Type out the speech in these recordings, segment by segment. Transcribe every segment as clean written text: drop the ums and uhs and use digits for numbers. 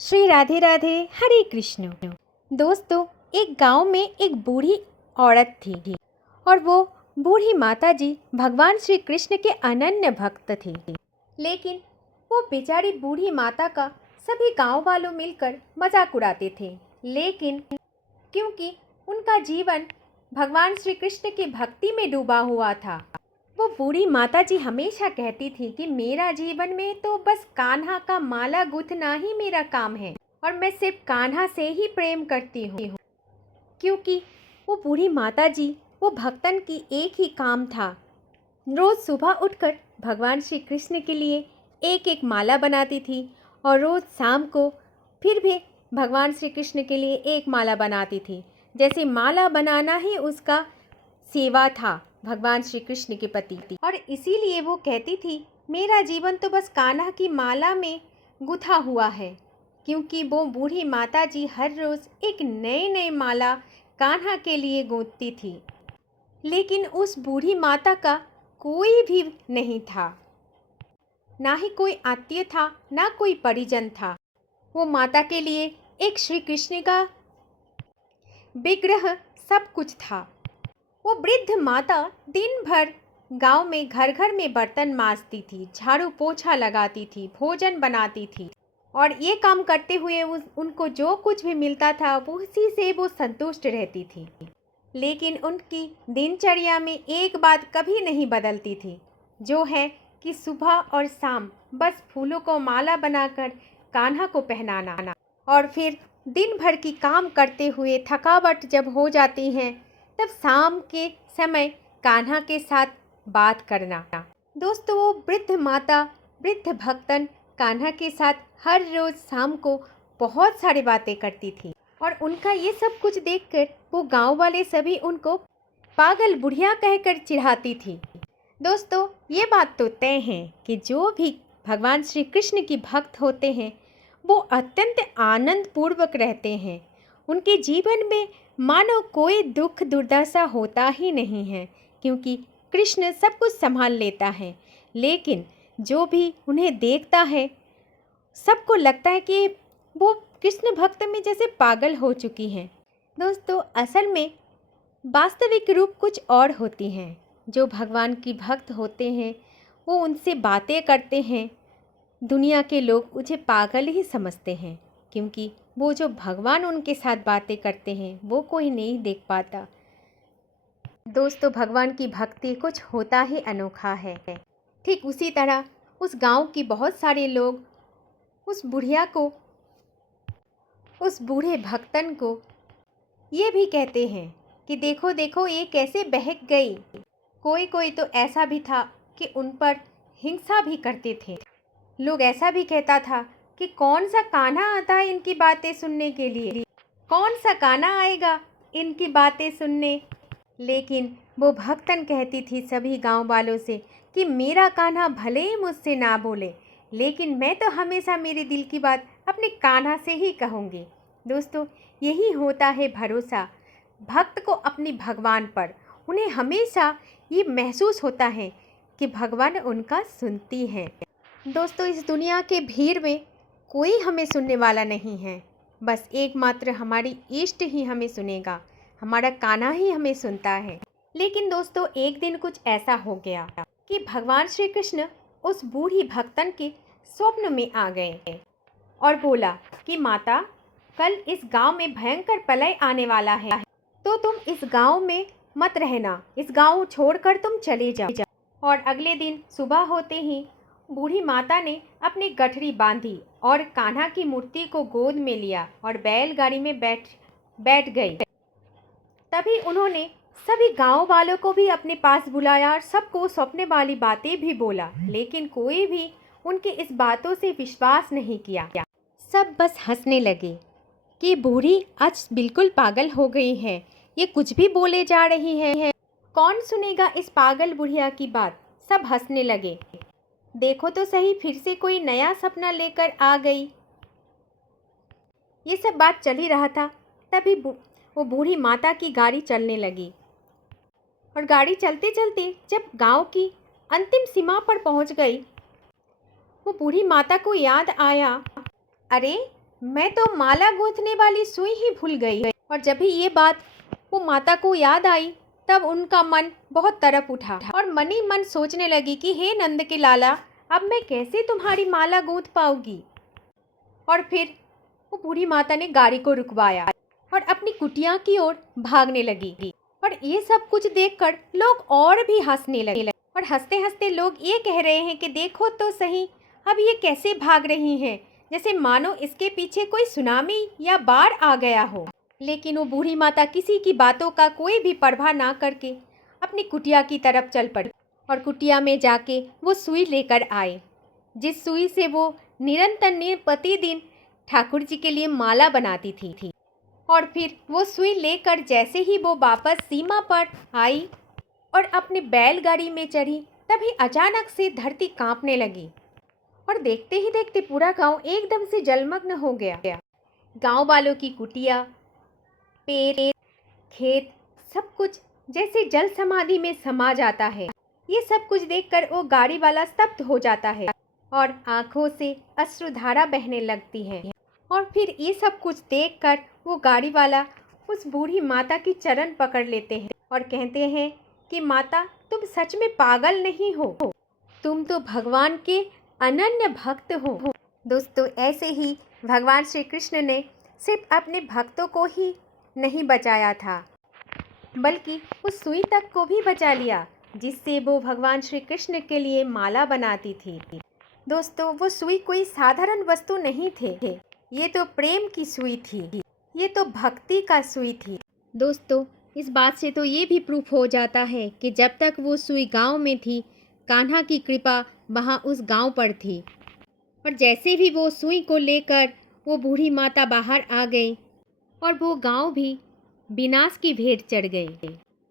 श्री राधे राधे, हरे कृष्ण। दोस्तों, एक गांव में एक बूढ़ी औरत थी और वो बूढ़ी माता जी भगवान श्री कृष्ण के अनन्य भक्त थी। लेकिन वो बेचारी बूढ़ी माता का सभी गांव वालों मिलकर मजाक उड़ाते थे। लेकिन क्योंकि उनका जीवन भगवान श्री कृष्ण की भक्ति में डूबा हुआ था, वो बूढ़ी माता जी हमेशा कहती थी कि मेरा जीवन में तो बस कान्हा का माला गूंथना ही मेरा काम है और मैं सिर्फ कान्हा से ही प्रेम करती हूँ। क्योंकि वो बूढ़ी माता जी, वो भक्तन की एक ही काम था, रोज़ सुबह उठकर भगवान श्री कृष्ण के लिए एक एक माला बनाती थी और रोज़ शाम को फिर भी भगवान श्री कृष्ण के लिए एक माला बनाती थी। जैसे माला बनाना ही उसका सेवा था भगवान श्री कृष्ण के प्रति। और इसीलिए वो कहती थी, मेरा जीवन तो बस कान्हा की माला में गुथा हुआ है। क्योंकि वो बूढ़ी माता जी हर रोज़ एक नए नए माला कान्हा के लिए गूंथती थी। लेकिन उस बूढ़ी माता का कोई भी नहीं था, ना ही कोई आत्मीय था, ना कोई परिजन था। वो माता के लिए एक श्री कृष्ण का विग्रह सब कुछ था। वो वृद्ध माता दिन भर गांव में घर घर में बर्तन मांजती थी, झाड़ू पोछा लगाती थी, भोजन बनाती थी और ये काम करते हुए उनको जो कुछ भी मिलता था उसी से वो संतुष्ट रहती थी। लेकिन उनकी दिनचर्या में एक बात कभी नहीं बदलती थी, जो है कि सुबह और शाम बस फूलों को माला बनाकर कान्हा को पहनाना और फिर दिन भर की काम करते हुए थकावट जब हो जाती है तब शाम के समय कान्हा के साथ बात करना। दोस्तों, वो वृद्ध माता, वृद्ध भक्तन कान्हा के साथ हर रोज शाम को बहुत सारी बातें करती थी और उनका ये सब कुछ देखकर वो गांव वाले सभी उनको पागल बुढ़िया कहकर चिढ़ाती थी। दोस्तों, ये बात तो तय है कि जो भी भगवान श्री कृष्ण की भक्त होते हैं वो अत्यंत आनंद पूर्वक रहते हैं। उनके जीवन में मानो कोई दुख दुर्दशा होता ही नहीं है, क्योंकि कृष्ण सब कुछ संभाल लेता है। लेकिन जो भी उन्हें देखता है सबको लगता है कि वो कृष्ण भक्त में जैसे पागल हो चुकी हैं। दोस्तों, असल में वास्तविक रूप कुछ और होती हैं। जो भगवान की भक्त होते हैं वो उनसे बातें करते हैं, दुनिया के लोग उसे पागल ही समझते हैं, क्योंकि वो जो भगवान उनके साथ बातें करते हैं वो कोई नहीं देख पाता। दोस्तों, भगवान की भक्ति कुछ होता ही अनोखा है। ठीक उसी तरह उस गांव की बहुत सारे लोग उस बुढ़िया को, उस बूढ़े भक्तन को ये भी कहते हैं कि देखो देखो ये कैसे बहक गई। कोई कोई तो ऐसा भी था कि उन पर हिंसा भी करते थे। लोग ऐसा भी कहता था कि कौन सा कान्हा आता है इनकी बातें सुनने के लिए, कौन सा कान्हा आएगा इनकी बातें सुनने। लेकिन वो भक्तन कहती थी सभी गांव वालों से कि मेरा कान्हा भले ही मुझसे ना बोले, लेकिन मैं तो हमेशा मेरे दिल की बात अपने कान्हा से ही कहूँगी। दोस्तों, यही होता है भरोसा भक्त को अपने भगवान पर। उन्हें हमेशा ये महसूस होता है कि भगवान उनका सुनती है। दोस्तों, इस दुनिया के भीड़ में कोई हमें सुनने वाला नहीं है, बस एकमात्र हमारी इष्ट ही हमें सुनेगा, हमारा कान्हा ही हमें सुनता है। लेकिन दोस्तों, एक दिन कुछ ऐसा हो गया कि भगवान श्री कृष्ण उस बूढ़ी भक्तन के स्वप्न में आ गए और बोला कि माता, कल इस गांव में भयंकर प्रलय आने वाला है, तो तुम इस गांव में मत रहना, इस गांव छोड़कर तुम चले जाओ। और अगले दिन सुबह होते ही बूढ़ी माता ने अपनी गठरी बांधी और कान्हा की मूर्ति को गोद में लिया और बैलगाड़ी में बैठ गई। तभी उन्होंने सभी गांव वालों को भी अपने पास बुलाया और सबको स्वप्न वाली बातें भी बोला, लेकिन कोई भी उनके इस बातों से विश्वास नहीं किया। सब बस हंसने लगे कि बूढ़ी आज बिल्कुल पागल हो गई है, ये कुछ भी बोले जा रही है, कौन सुनेगा इस पागल बुढ़िया की बात। सब हंसने लगे। देखो तो सही, फिर से कोई नया सपना लेकर आ गई। ये सब बात चल ही रहा था, तभी वो बूढ़ी माता की गाड़ी चलने लगी और गाड़ी चलते चलते जब गांव की अंतिम सीमा पर पहुंच गई, वो बूढ़ी माता को याद आया, अरे मैं तो माला गूंथने वाली सुई ही भूल गई। और जब भी ये बात वो माता को याद आई तब उनका मन बहुत तड़प उठा और मन ही मन सोचने लगी कि हे नंद के लाला, अब मैं कैसे तुम्हारी माला गूंथ पाऊंगी। और फिर वो बूढ़ी माता ने गाड़ी को रुकवाया और अपनी कुटिया की ओर भागने लगी। और ये सब कुछ देखकर लोग और भी हंसने लगे और हंसते हंसते लोग ये कह रहे हैं कि देखो तो सही, अब ये कैसे भाग रही हैं, जैसे मानो इसके पीछे कोई सुनामी या बाढ़ आ गया हो। लेकिन वो बूढ़ी माता किसी की बातों का कोई भी परवाह ना करके अपनी कुटिया की तरफ चल पड़ी और कुटिया में जाके वो सुई लेकर आए, जिस सुई से वो निरंतर प्रतिदिन ठाकुर जी के लिए माला बनाती थी। और फिर वो सुई लेकर जैसे ही वो वापस सीमा पर आई और अपने बैलगाड़ी में चढ़ी, तभी अचानक से धरती कांपने लगी और देखते ही देखते पूरा गांव एकदम से जलमग्न हो गया। गांव वालों की कुटिया, पेड़, खेत, सब कुछ जैसे जल समाधि में समा जाता है। ये सब कुछ देखकर वो गाड़ी वाला स्तब्ध हो जाता है और आंखों से अश्रुधारा बहने लगती है। और फिर ये सब कुछ देखकर वो गाड़ी वाला उस बूढ़ी माता की चरण पकड़ लेते हैं और कहते हैं कि माता, तुम सच में पागल नहीं हो, तुम तो भगवान के अनन्य भक्त हो। दोस्तों, ऐसे ही भगवान श्री कृष्ण ने सिर्फ अपने भक्तों को ही नहीं बचाया था, बल्कि उस सुई तक को भी बचा लिया जिससे वो भगवान श्री कृष्ण के लिए माला बनाती थी। दोस्तों, वो सुई कोई साधारण वस्तु नहीं थे, ये तो प्रेम की सुई थी, ये तो भक्ति का सुई थी। दोस्तों, इस बात से तो ये भी प्रूफ हो जाता है कि जब तक वो सुई गांव में थी, कान्हा की कृपा वहाँ उस गांव पर थी। और जैसे भी वो सुई को लेकर वो बूढ़ी माता बाहर आ गई और वो गांव भी विनाश की भेंट चढ़ गई।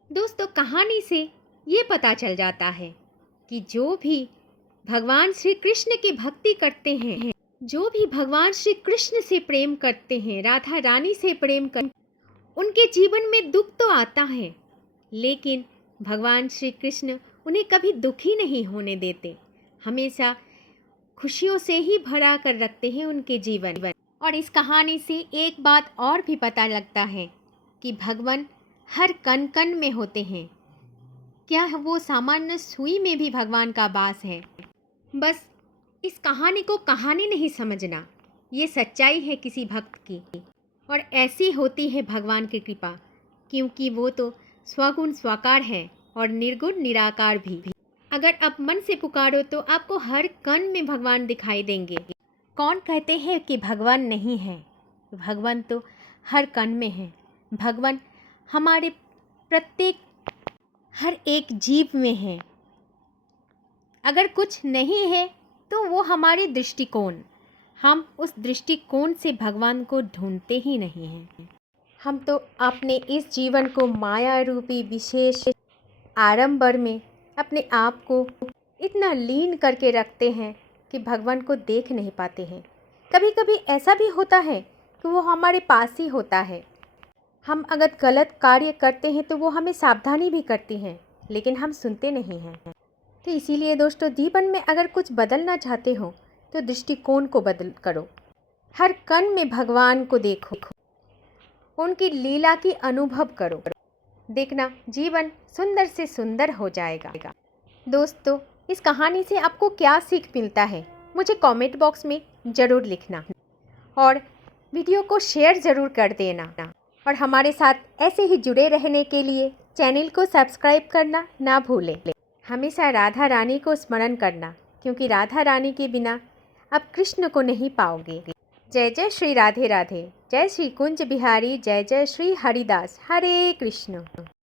दोस्तों, कहानी से ये पता चल जाता है कि जो भी भगवान श्री कृष्ण की भक्ति करते हैं, जो भी भगवान श्री कृष्ण से प्रेम करते हैं, राधा रानी से प्रेम करते हैं, उनके जीवन में दुख तो आता है, लेकिन भगवान श्री कृष्ण उन्हें कभी दुखी नहीं होने देते, हमेशा खुशियों से ही भरा कर रखते हैं उनके जीवन। और इस कहानी से एक बात और भी पता लगता है कि भगवान हर कण कण में होते हैं। क्या वो सामान्य सुई में भी भगवान का वास है? बस इस कहानी को कहानी नहीं समझना, ये सच्चाई है किसी भक्त की। और ऐसी होती है भगवान की कृपा, क्योंकि वो तो स्वगुण स्वाकार है और निर्गुण निराकार भी। अगर आप मन से पुकारो तो आपको हर कण में भगवान दिखाई देंगे। कौन कहते हैं कि भगवान नहीं है? भगवान तो हर कण में है। भगवान हमारे प्रत्येक हर एक जीव में है। अगर कुछ नहीं है तो वो हमारे दृष्टिकोण, हम उस दृष्टिकोण से भगवान को ढूंढते ही नहीं हैं। हम तो अपने इस जीवन को माया रूपी विशेष आडंबर में अपने आप को इतना लीन करके रखते हैं कि भगवान को देख नहीं पाते हैं। कभी कभी ऐसा भी होता है कि वो हमारे पास ही होता है। हम अगर गलत कार्य करते हैं तो वो हमें सावधानी भी करती हैं, लेकिन हम सुनते नहीं हैं। तो इसीलिए दोस्तों, जीवन में अगर कुछ बदलना चाहते हो तो दृष्टिकोण को बदल करो, हर कण में भगवान को देखो, उनकी लीला की अनुभव करो। देखना जीवन सुंदर से सुंदर हो जाएगा। दोस्तों, इस कहानी से आपको क्या सीख मिलता है मुझे कमेंट बॉक्स में ज़रूर लिखना और वीडियो को शेयर ज़रूर कर देना। और हमारे साथ ऐसे ही जुड़े रहने के लिए चैनल को सब्सक्राइब करना ना भूलें। हमेशा राधा रानी को स्मरण करना, क्योंकि राधा रानी के बिना आप कृष्ण को नहीं पाओगे। जय जय श्री राधे राधे, जय श्री कुंज बिहारी, जय जय श्री हरिदास, हरे कृष्ण।